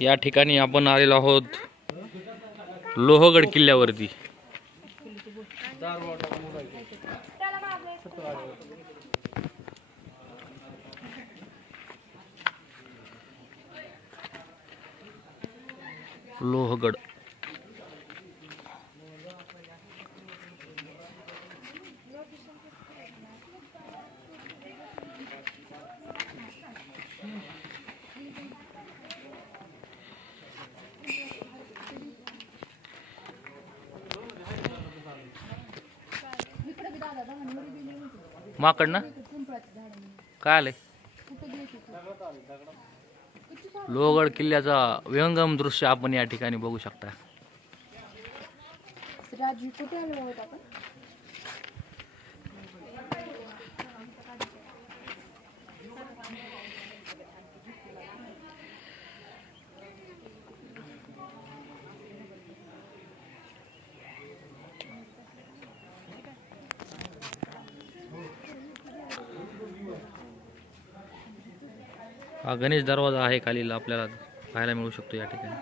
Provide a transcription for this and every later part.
या ठिकाणी आपण आलेलो आहोत लोहगड किल्ल्यावरती। लोहगड माकड ना काय आलंय? लोहगड किल्ल्याचा विहंगम दृश्य आपण या ठिकाणी बघू शकता। हा गणेश दरवाजा आहे खाली आपल्याला पाहायला मिळू शकतो या ठिकाणी।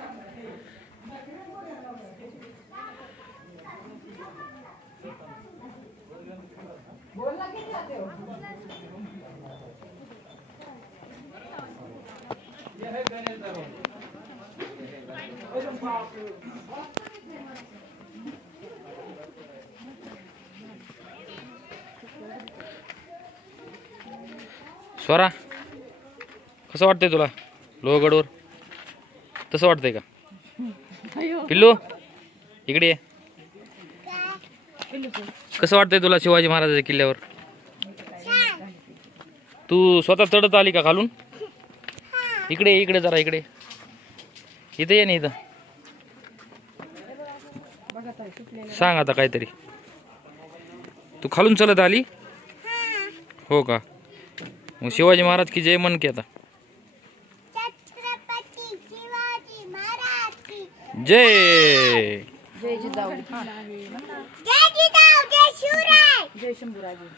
स्वरा कसं वाटतंय तुला लोहगडवर? तसं वाटतंय का पिल्लू? इकडे ये। कसं वाटतंय तुला शिवाजी महाराजांच्या किल्ल्यावर? तू स्वतः चढत आली का खालून? इकडे इकडे जरा इकडे इथे ये ना इथं सांग आता काहीतरी। तू खालून चढत आली हो का? मग शिवाजी महाराज की जय म्हण की आता। जय जय जिजाऊ जय जिजाऊ जय शिवराय जय शंभूराजे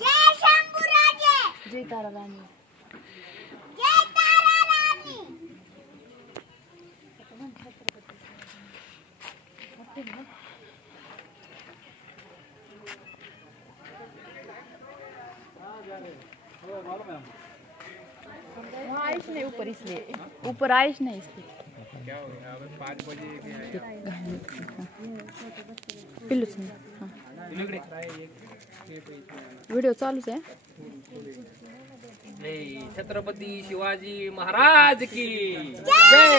जय शंभूराजे जय ताराराणी जय ताराराणी। आइश नहीं ऊपर इसलिए ऊपर आइश नहीं इसलिए क्या हो गया? 5 बजे पिल्लू वीडियो चालूच आहे। छत्रपती शिवाजी महाराज की जय।